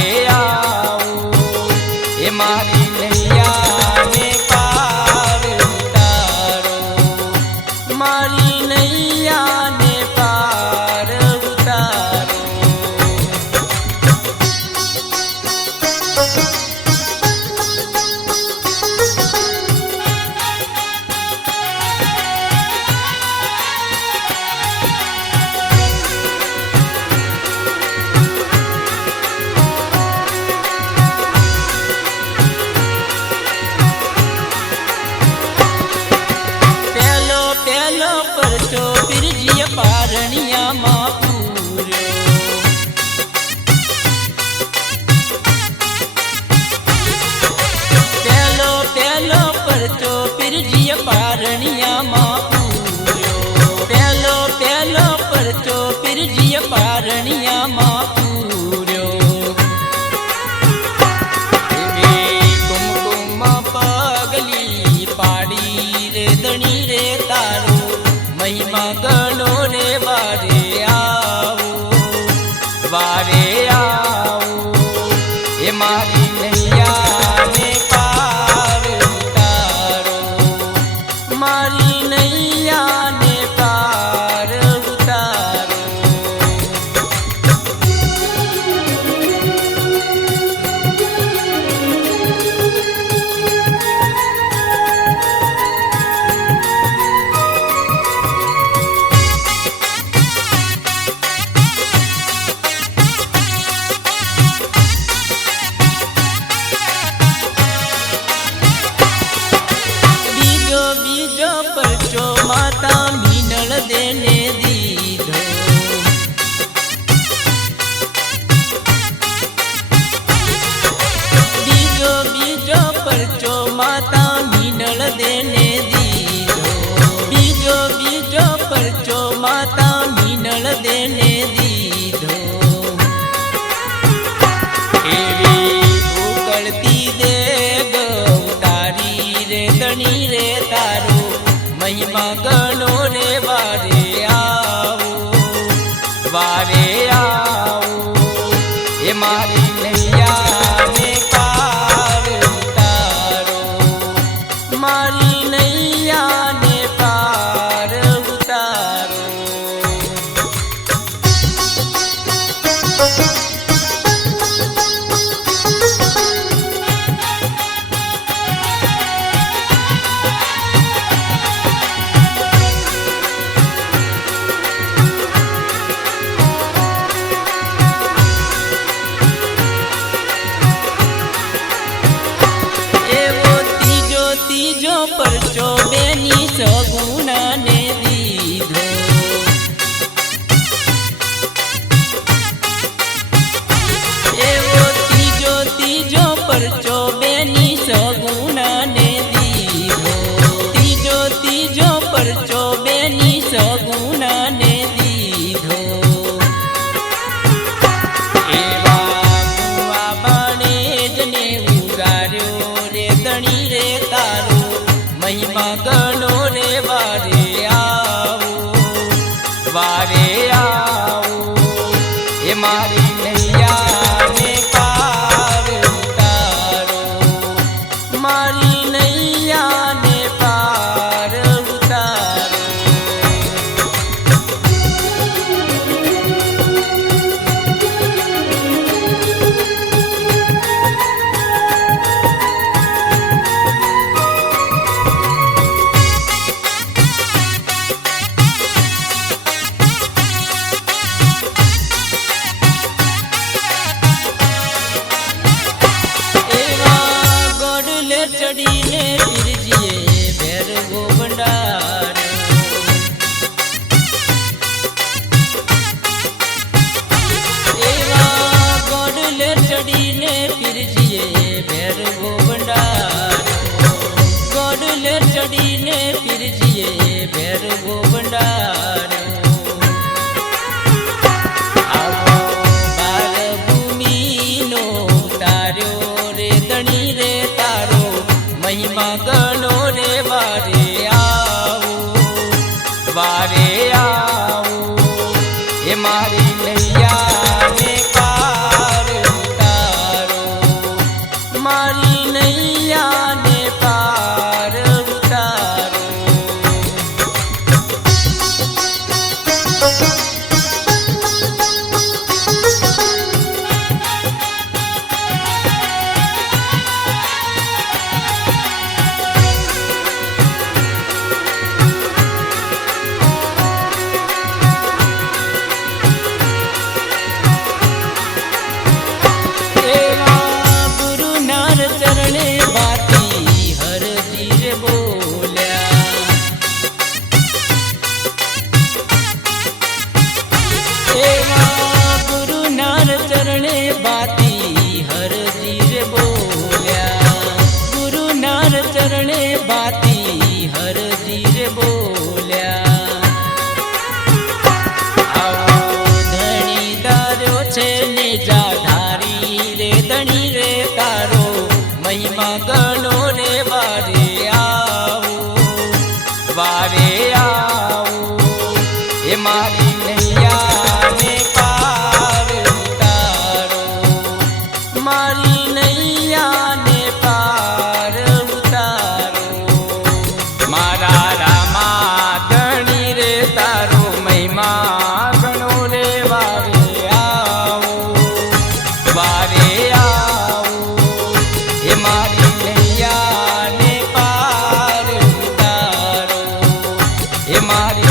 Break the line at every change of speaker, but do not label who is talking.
哎呀。આવું. એ મારી મગનો ને વારે આવું વારે આવું. એ મારી નૈયાને પાર ઉતારો મારી નૈયાને એ મારી